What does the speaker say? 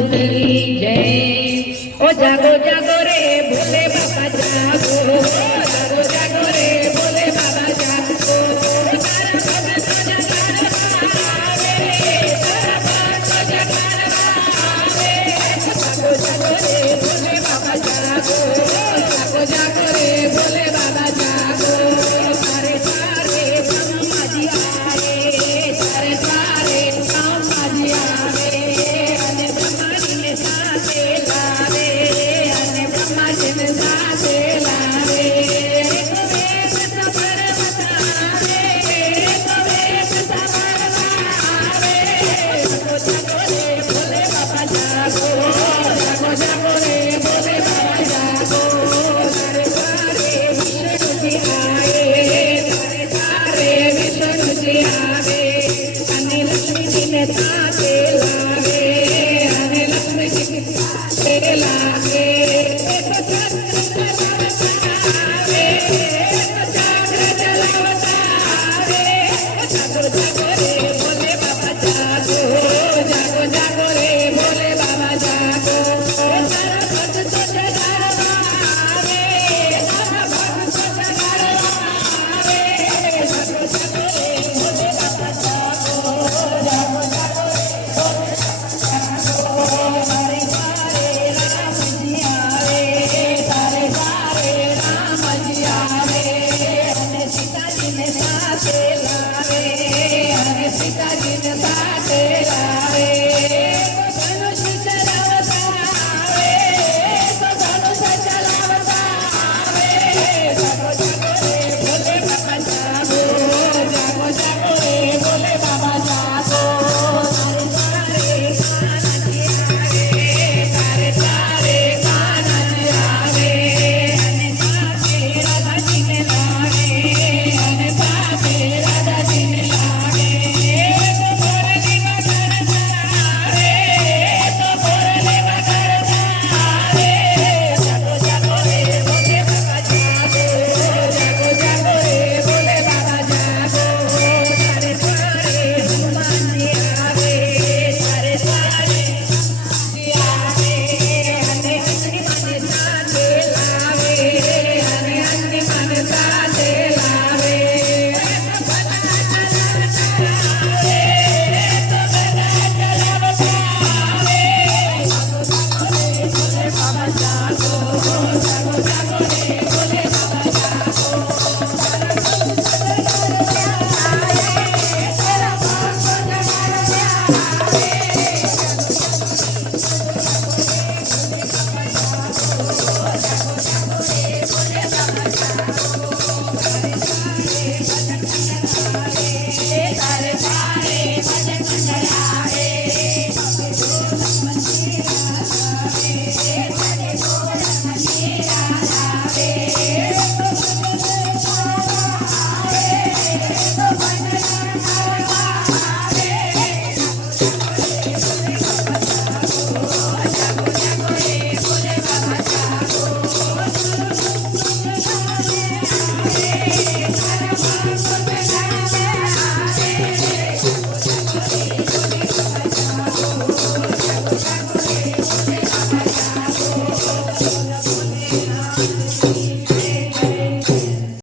માતની જય ઓ જાગો সাজে Deus.